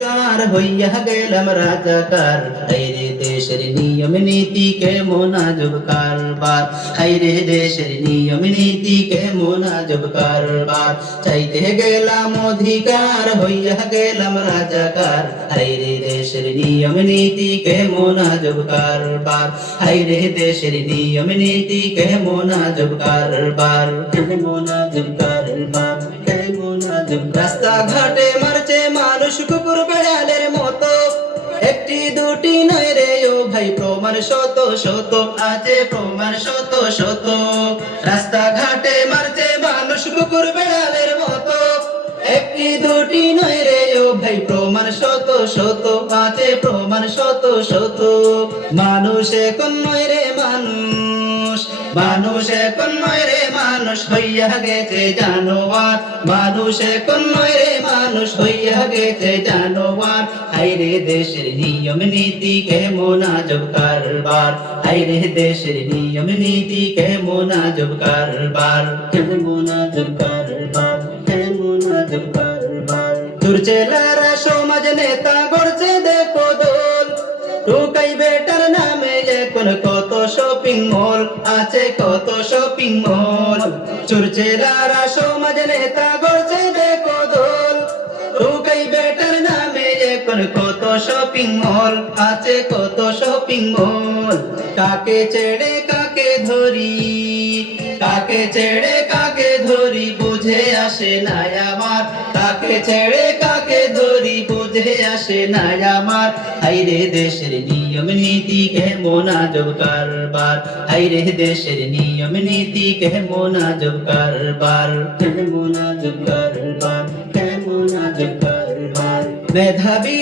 কার হইয়া গেলাম রাজাকার হাইরে দেশের নিয়ম নীতি কেমন আজব কারবার হাইরে দেশের নিয়ম নীতি কেমন আজব কারবার চাইতে গেলাম অধিকার হইয়া গেলাম রাজাকার হাইরে দেশের রাস্তাঘাটে বেড়ালের মতো। একটি, দুটি নয় রে, ও ভাই, প্রমাণ শত শত। আছে প্রমাণ শত শত। রাস্তাঘাটে মারছে মানুষ কুকুর বেড়ালের মতো। একটি, দুটি নয় রে, ও ভাই, প্রমাণ শত শত। আছে প্রমাণ শত শত। মানুষ এখন নয় রে, মানুষ। মানুষ এখন নয় রে মানুষ হইয়া গেছে জানোয়ার মানুষ এখন নয় রে মানুষ হইয়া গেছে জানোয়ার হাইরে দেশের নিয়ম নীতি কেমন আজব কারবার? হাইরে দেশের নিয়ম নীতি কেমন আজব কারবার? কেমন আজব কারবার? কেমন আজব কারবার? দুর্চেলারা সমাজ নেতা গড়ছে এখন কত শপিং মল আছে কত শপিং মল চুরচেলারা সমাজ নেতা গড়ছে দেখো দোল। টুকাই বেটার নামে এখন কত শপিং মল আছে কত শপিং মল কাকে ছেড়ে কাকে ধরি, কাকে ছেড়ে কাকে ধরি, বুঝে আসে না আমার। কাকে ছেড়ে কাকে ধরি বুঝে আসে না আমার হাইরে দেশের নিয়ম নীতি কেমন আজব কারবার হাইরে দেশের নিয়ম নীতি কেমন আজব কারবার কেমন আজব কারবার কেমন আজব কারবার মেধাবী